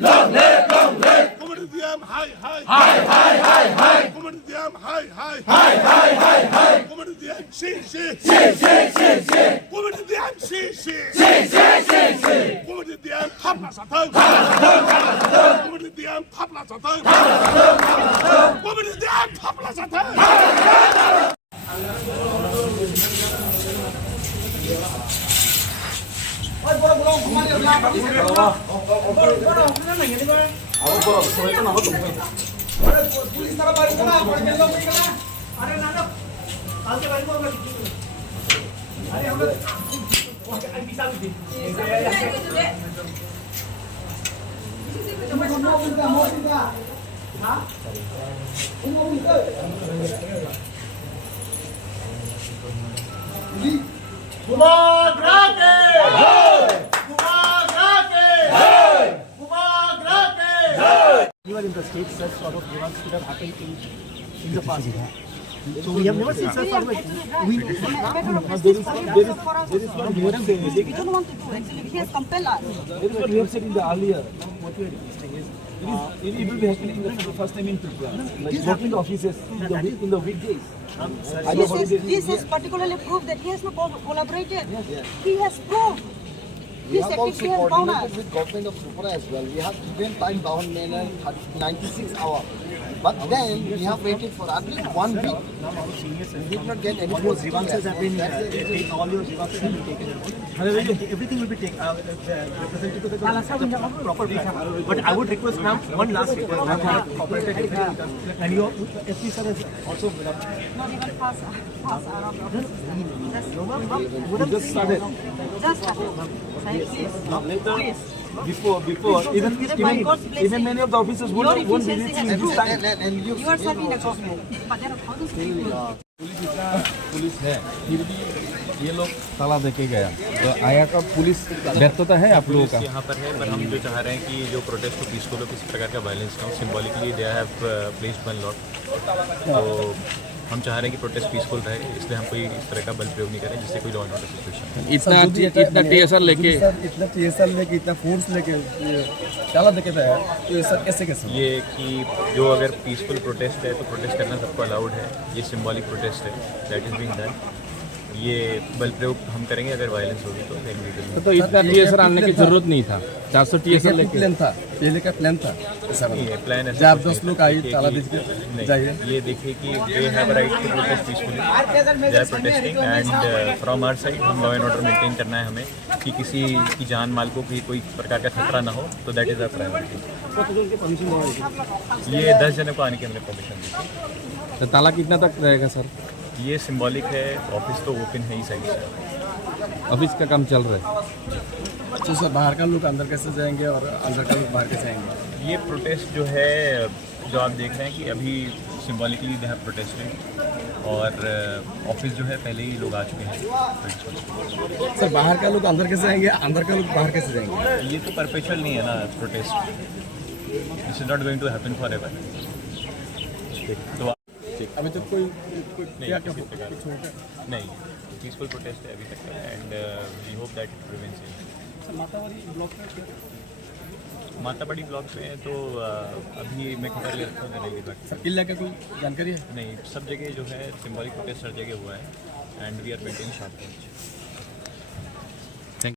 Long live, long live. Comedian high, high. High, high, high, high. Comedian high, high. High, high, high, high. Comedian she. Si. Comedian she. Si. Comedian 탑라 사탕. Comedian 탑라 사탕. Comedian 탑라 사탕. Even in the states, such sort of events could have happened in the past. So we have never seen such sort of We don't want to do actually. He has compelled us. That is what we have said in the earlier. What we are requesting is, it will be happening for the first time in Tripura, like working offices in the weekdays. This is particularly proved that he has not collaborated. He has proved. We have also coordinated with government of Tripura as well. We have given time bound manner 96 hours. But then we have waited for at least 1 week. We did not get any more grievances have been all your grievances have been taken. Everything will be taken represented to the proper way. But I would request ma'am one last request. Ma'am have cooperated everything with us. And your FP sir has also Not even pass our We just started. Just please. Before, even many of the officers won't be reaching in this time. and You are serving the government. But there are thousands of people. Police है फिर भी ये लोग ताला देके गया तो आया का पुलिस व्यर्थता है आप लोगों का यहाँ पर है पर हम जो चाह रहे हैं कि जो प्रोटेस्ट को पीसफुल हो किसी प्रकार का वायलेंस ना हो symbolically they have placed one lot तो हम चाह रहे हैं कि प्रोटेस्ट पीसफुल रहे इसलिए हम कोई इस तरह का बल प्रयोग नहीं करें जिससे कोई लॉ एंड ऑर्डर सिचुएशन इतना टीएसआर लेके इतना फोर्स लेके ताला देके गया तो सर कैसे ये कि जो अगर पीसफुल प्रोटेस्ट है तो प्रोटेस्ट करना सबको अलाउड है ये सिंबॉलिक प्रोटेस्ट है दैट इज बीइंग डन ये बल प्रयोग हम करेंगे अगर वायलेंस होगी तो तो इतना टीएसआर आने की जरूरत नहीं था 400 टीएसआर लेके प्लान था पहले का प्लान था प्लान है जब 10 लोग आए ताला देके जाइए ये देखिए कि they have right to protest peacefully they are protesting and from our side हम लॉ एंड ऑर्डर मेंटेन करना है हमें कि किसी की जान माल को भी कोई प्रकार का खतरा ना हो तो दैट इज आवर प्रायोरिटी ये 10 जनों को आने की हमने परमिशन दी तो ताला कितना तक रहेगा सर ये सिंबॉलिक है ऑफिस तो ओपन है ही सही से ऑफिस का काम चल रहा है तो सर बाहर का लोग अंदर कैसे जाएंगे और अंदर का लोग बाहर कैसे आएंगे ये प्रोटेस्ट जो है जो आप देख रहे हैं कि अभी सिंबॉलिकली दे हैव प्रोटेस्टेड और ऑफिस जो है पहले ही लोग आ चुके हैं सर बाहर का लोग अंदर कैसे आएंगे अंदर का लोग बाहर कैसे जाएंगे ये तो परपेचुअल नहीं है ना protest this is not going to happen forever तो अभी तो कोई नहीं पीसफुल प्रोटेस्ट है अभी तक and we hope that it prevents Matawadi block में तो अभी मैं खबर ले रखा हूँ सर किले का कोई जानकारी है नहीं सब जगह जो है सिंबॉलिक प्रोटेस्ट हर जगह हुआ है and we are maintaining sharp